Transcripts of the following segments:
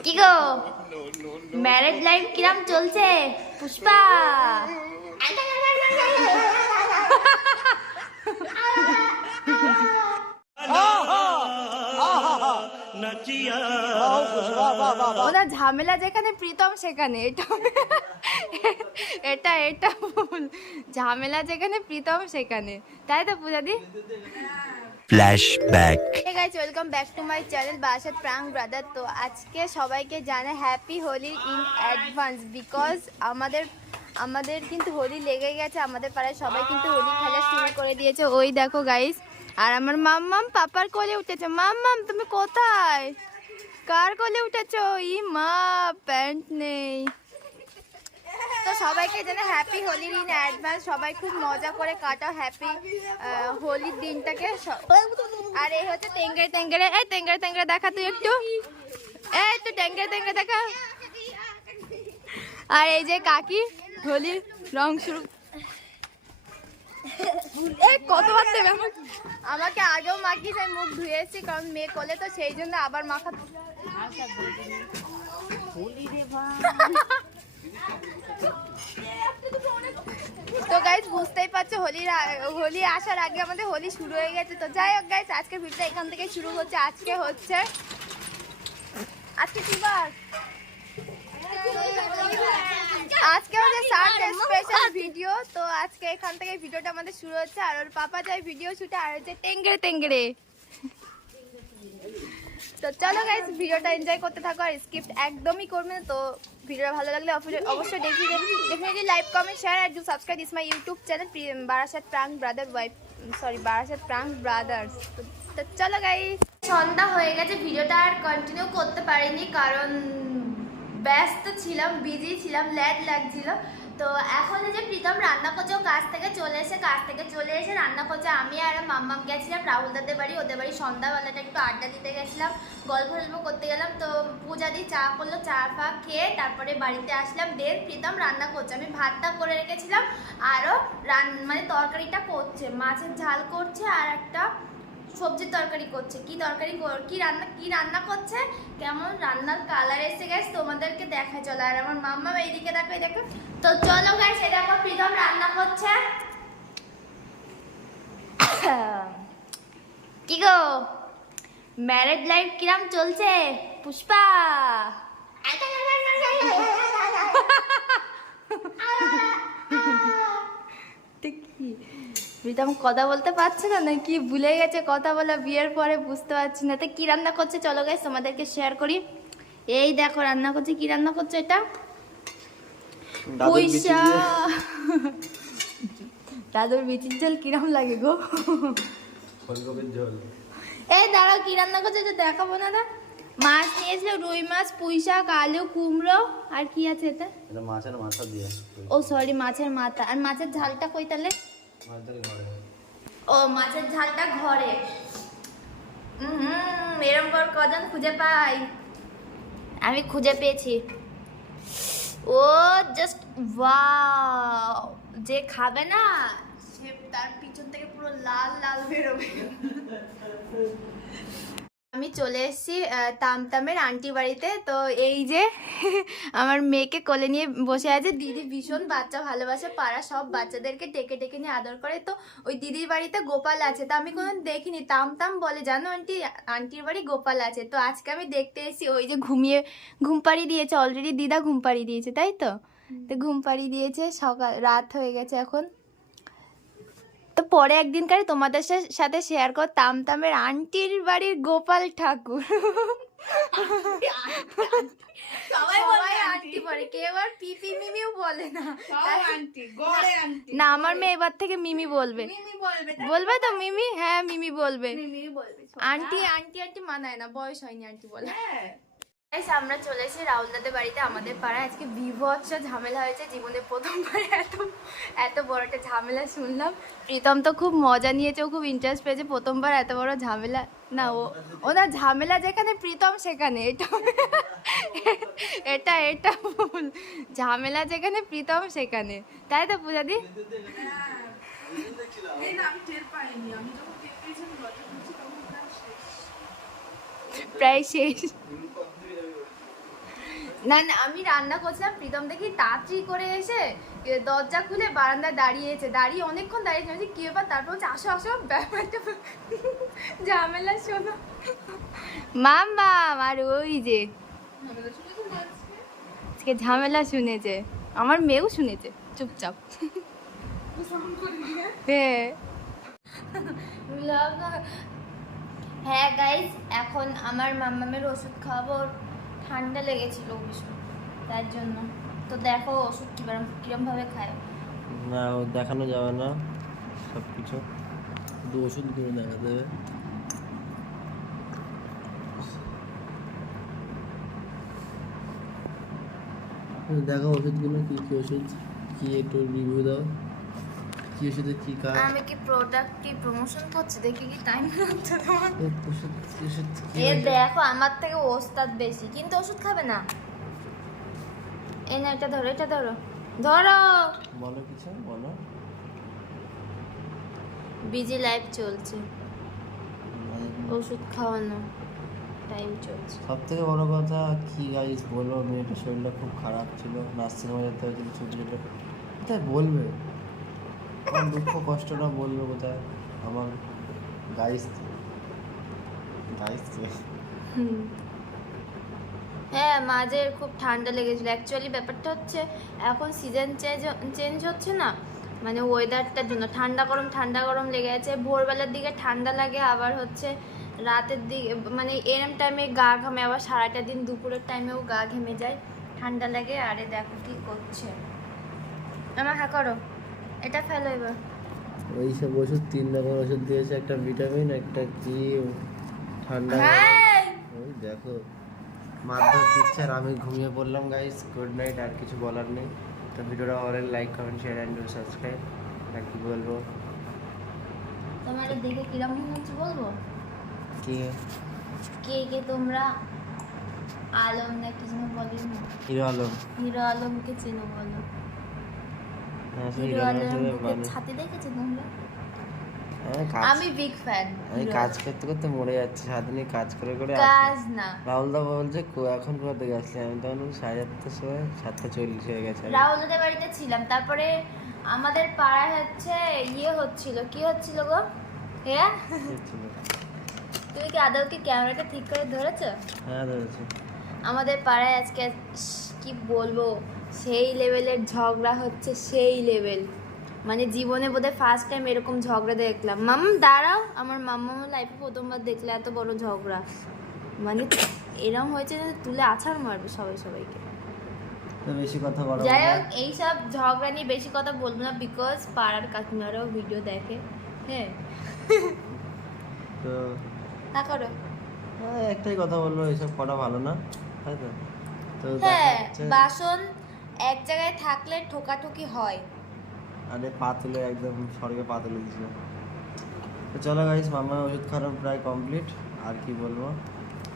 কি গো, marriage life কিরাম চলছে পুষ্পা? ওনার ঝামেলা যেখানে প্রীতম সেখানে, এটা এটা এটা ভুল। ঝামেলা যেখানে প্রীতম সেখানে, তাই তো পূজাদি? Flashback. Hey guys, welcome back to my channel Barasat prank brother. তো আজকে সবাইকে জানাই happy Holi in advance, because আমাদের কিন্তু হোলি লেগে গেছে। আমাদের পাড়ায় সবাই কিন্তু হোলি খেলা শুরু করে দিয়েছে। ওই দেখো গাইস, আর আমার মাম্মাম পাপার কোলে উঠেছে। মাম্মাম তুমি কোথায়? কার কোলে উঠেছো? ই মা, প্যান্ট নেই। তো সবাইকে জানাই হ্যাপি হোলি ইন অ্যাডভান্স। সবাই খুব মজা করে কাটাও হ্যাপি হোলির দিনটাকে। আর এই হচ্ছে টেঙ্গেরে টেঙ্গেরে। এই টেঙ্গেরে টেঙ্গেরে দেখা তুই একটু, এই তো টেঙ্গেরে টেঙ্গেরে দেখা। আর এই যে কাকি হোলির রং শুরু। এই কতবার দেবে আমাকে? আগেও মাখিয়েছে, আমি মুখ ধুয়েছি কারণ মেয়ে কোলে, তো সেই জন্য আবার মাখা। তো গাইজ বুঝতেই পারছো হোলি আসার আগে আমাদের হোলি শুরু হয়ে গেছে। তো যাই হোক গাইজ, আজকের ভিডিওটা এখান থেকে শুরু হচ্ছে। আজকে কি বার? আজকে আমাদের সানডে স্পেশাল ভিডিও। তো আজকে এখান থেকে ভিডিওটা আমাদের শুরু হচ্ছে। আর ওর পাপা যায় ভিডিও শুটে, আর হচ্ছে টেঙ্গেরে টেঙ্গেরে। তো চলো গাইস, ভিডিওটা এনজয় করতে থাকো আর স্কিপ একদমই করবে না। তো ভিডিওটা ভালো লাগলে অবশ্যই ডেফিনেটলি লাইক কমেন্ট শেয়ার আর do subscribe this my YouTube channel Barasat prank brother Barasat prank brothers. তো চলো গাইস, সন্ধ্যা হয়ে গেছে। ভিডিওটা আর কন্টিনিউ করতে পারিনি কারণ ব্যস্ত ছিলাম, বিজি ছিলাম, ল্যাড লাগছিল। তো এখন যে প্রীতম রান্না করছে, ও কাজ থেকে চলে এসে রান্না করছে। আমি আর মাম্মাম গেছিলাম রাহুল দাদের বাড়ি। ওদের বাড়ি সন্ধ্যাবেলাটা একটু আড্ডা দিতে গেছিলাম, গল্প করতে গেলাম। তো পূজা দি চা করলো, চা ফা খেয়ে তারপরে বাড়িতে আসলাম। দেন প্রীতম রান্না করছে। আমি ভাতটা করে রেখেছিলাম, আরও মানে তরকারিটা করছে, মাছের ঝাল করছে আর একটা সবজির তরকারি করছে। কি রান্না করছে, কেমন রান্নার কালার এসে গেছে তোমাদেরকে দেখায়। চলো, আর আমার মাম্মা এইদিকে দেখো। তো চলো গাইস, এটা দেখো প্রীতম রান্না করছে। কি গো, ম্যারেজ লাইফ কিরাম চলছে পুষ্পা? প্রীতম কথা বলতে পারছে না নাকি ভুলে গেছে কথা বলা বিয়ের পরে? বুঝতে পারছি না। তো কি রান্না করছে চলো গাইস তোমাদেরকে শেয়ার করি। এই দেখো রান্না করছে। কি রান্না করছে এটা? পয়সা। দাদুর বিচির ঝোল কিরাম লাগে গো? এই দাঁড়াও, কি রান্না করছে এটা দেখাবো না। মাছ নিয়েছিল, রুই মাছ, পুঁই শাক, আলু, কুমড়ো, আর কি আছে এটা? মাছের মাথা দিয়ে। ও সরি, মাছের মাথা। আর মাছের ঝালটা কই তাহলে? ও মাছের ঝালটা ঘরে। এরম পর কজন খুঁজে পাই? আমি খুঁজে পেয়েছি। ও জাস্ট ওয়াও, যে খাবে না সে তার পিছন থেকে পুরো লাল লাল বেরোবে। আমি চলে এসেছি তামতামের আন্টি বাড়িতে। তো এই যে আমার মেয়েকে কোলে নিয়ে বসে আছে। দিদি ভীষণ বাচ্চা ভালোবাসে, পাড়া সব বাচ্চাদেরকে টেকে টেকে নিয়ে আদর করে। তো ওই দিদির বাড়িতে গোপাল আছে, তো আমি কোনো দেখিনি। তামতাম বলে, জানো আন্টির বাড়ি গোপাল আছে। তো আজকে আমি দেখতে এসেছি। ওই যে ঘুম পাড়িয়ে দিয়েছে অলরেডি, দিদা ঘুম পাড়িয়ে দিয়েছে, তাই তো? তো ঘুম পাড়িয়ে দিয়েছে, রাত হয়ে গেছে এখন। তো পরে একদিনকারে তোমাদের সাথে শেয়ার কর তামতামের আন্টির বাড়ির গোপাল ঠাকুর। সবাই আন্টি বলে, কেউ আর পিপি মিমিও বলে না। না, আমার মেয়ে এবার থেকে মিমি বলবে। বলবে তো মিমি? হ্যাঁ মিমি বলবে। আন্টি আন্টি আন্টি মানায় না, বয়স হয়নি আন্টি বলে। আমরা চলে এসেছি রাহুল দাদের বাড়িতে। আমাদের পাড়ায় আজকে বিভৎস ঝামেলা হয়েছে। জীবনে প্রথমবার এত বড় একটা ঝামেলা শুনলাম। প্রীতম তো খুব মজা নিয়েছে, ও খুব ইন্টারেস্ট পেয়েছে। প্রথমবার এত বড় ঝামেলা। না, ওনার ঝামেলা যেখানে প্রীতম সেখানে, এটা ভুল। ঝামেলা যেখানে প্রীতম সেখানে, তাই তো পূজাদি? প্রায় শেষ। না না, আমি রান্না করছিলাম, প্রীতম দেখি তাড়াতাড়ি করে এসে দরজা খুলে বারান্দায় দাঁড়িয়েছে, দাঁড়িয়ে অনেকক্ষণ দাঁড়িয়েছে। আমি কি ব্যাপার, তারপর হচ্ছে আসো আসো, ব্যাপারটা ঝামেলা শোনো। মাম্মা আর ওই যে আজকে ঝামেলা শুনেছে, আমার মেয়েও শুনেছে চুপচাপ। হ্যাঁ গাইস, এখন আমার মাম্মামের ওষুধ খাওয়াবো, ওর ঠান্ডা লেগেছিল ভীষণ, তার জন্য। তো দেখো ওষুধ কিরম ভাবে খায়। না ও দেখানো যাবে না সব কিছু, শুধু ওষুধগুলো দেখা দেবে। দেখো ওষুধগুলো কি কি ওষুধ, কি একটু রিভিউ দাও, কি ওষুধে কি কাজ। আমি কি প্রোডাক্ট কি প্রমোশন করছি, দেখি কি টাইম লাগছে তোমার। ওষুধ ওষুধ এ দেখো আমার থেকে ওস্তাদ বেশি, কিন্তু ওষুধ খাবে না। এই না, এটা ধরো, এটা ধরো, ধরো। বলো কিছু বলো। বিজি লাইফ চলছে, ওষুধ খাওয়ানো টাইম চলছে। সব থেকে বড় কথা কি গাইস বলবো, মেয়েটার শরীরটা খুব খারাপ ছিল, নার্সিং হোমে যেতে হয়েছিল ছুটি ছুটি। কোথায় বলবে আমার দুঃখ কষ্টটা, বলবে কোথায় আমার গাইস গাইস। হ্যাঁ, মাঝে খুব ঠান্ডা লেগেছিল। অ্যাকচুয়ালি ব্যাপারটা হচ্ছে এখন সিজন চেঞ্জ হচ্ছে না, মানে ওয়েদারটার জন্য ঠান্ডা গরম লেগে আছে। ভোরবেলার দিকে ঠান্ডা লাগে, আবার হচ্ছে রাতের দিকে, মানে এরম টাইমে গা ঘামে, আবার সারাটা দিন দুপুরের টাইমেও গা ঘেমে যায়, ঠান্ডা লাগে। আরে দেখো কি করছে আমার, হ্যাঁ করো, এটা ফেলো এবার। ওই সব ওষুধ 3 রকম ওষুধ দিয়েছে, একটা ভিটামিন, একটা কি ঠান্ডা। হ্যাঁ ওই দেখো মারধর দিচ্ছে, আর আমি ঘুমিয়ে পড়লাম গাইস। গুড নাইট, আর কিছু বলার নেই। তো ভিডিওটা ভালো লাগলে like comment share and subscribe. আর কি বলবো, তোমার দেখে কিরম মনে হচ্ছে বলবো। কি কে কে তোমরা আলম না কি যেন বলে, হিরো আলম। হিরো আলমকে চেনো বলো। হ্যাঁ সেই হিরো গানের সাথে আলমের মানুষ। ছাতি দেখেছো তোমরা? কাজ, আমি বিগ ফ্যান। আমি কাজ করতে করতে মরে যাচ্ছি, সারাদিন কাজ করে করে। কাজ না, রাহুল দা বলছে এখন কোথা থেকে আসলে, আমি তখন 7:30টার সময়, 7:40 হয়ে গেছে। রাহুলদের বাড়িতে ছিলাম। তারপরে আমাদের পাড়ায় হচ্ছে ইয়ে হচ্ছিল, কি হচ্ছিল গো? হ্যাঁ, তুমি কি আদৌ কি ক্যামেরাটা ঠিক করে ধরেছো? হ্যাঁ ধরেছি। আমাদের পাড়ায় আজকে কি বলবো, সেই লেভেলের ঝগড়া হচ্ছে, সেই লেভেল, মানে জীবনে বোধহয় ফার্স্ট টাইম এরকম ঝগড়া দেখলাম। দাঁড়াও, আমার মাম্মা লাইফে প্রথমবার দেখলে এত বড় ঝগড়া, মানে এরকম হয়েছে যে তুলে আছাড় মারবে সবাইকে। তো বেশি কথা বলো। যাই হোক, এইসব ঝগড়া নিয়ে বেশি কথা বলবো না, বিকজ পাড়ার কাকিমারাও ভিডিও দেখে। হ্যাঁ তো না করো। একটাই কথা বলবো, এইসব করা ভালো না, তাই তো। তো হ্যাঁ, বাসন এক জায়গায় থাকলে ঠোকাঠুকি হয়। আরে পা তুলে একদম স্বর্গে পা তুলে দিছিল। তো চলো গাইস, মামা ওষুধ খাওয়ানো প্রায় কমপ্লিট। আর কি বলবো,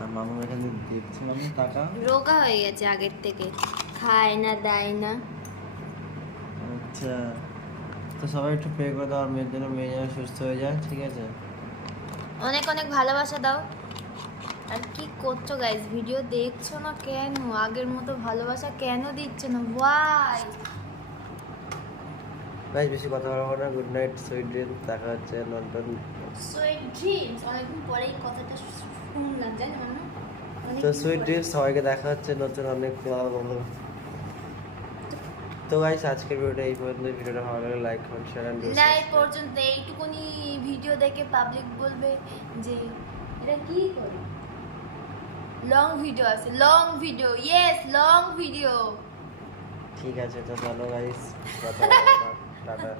আর মামা এখানে দেখছি আমি টাকা রোগা হয়ে গেছে আগের থেকে, খায় না দেয় না। আচ্ছা, তো সবাই একটু প্রে করে দাও আর মেয়ের জন্য, মেয়ে যেন সুস্থ হয়ে যায়, ঠিক আছে? অনেক অনেক ভালোবাসা দাও। আর কি করছো গাইস, ভিডিও দেখছো না কেন? আগের মতো ভালোবাসা কেন দিচ্ছ না? ওয়াই গাইস বেশি কথা বলবো না। Good night, sweet dreams. দেখা হচ্ছে নতুন। সুইট ড্রিমস, অনেকদিন পরে এই কথাটা শুনলাম, জানো না? তো সুইট ড্রিমস, সবাইকে দেখা হচ্ছে নতুন অনেক। তো গাইস আজকের ভিডিওটা এই পর্যন্ত। ভিডিওটা ভালো লাগলে like comment share and like পর্যন্ত এইটুকুনি ভিডিও দেখে পাবলিক বলবে যে এটা কি করে। লং ভিডিও আছে, long video, yes long video. ঠিক আছে, তো চলো গাইস, টাটা।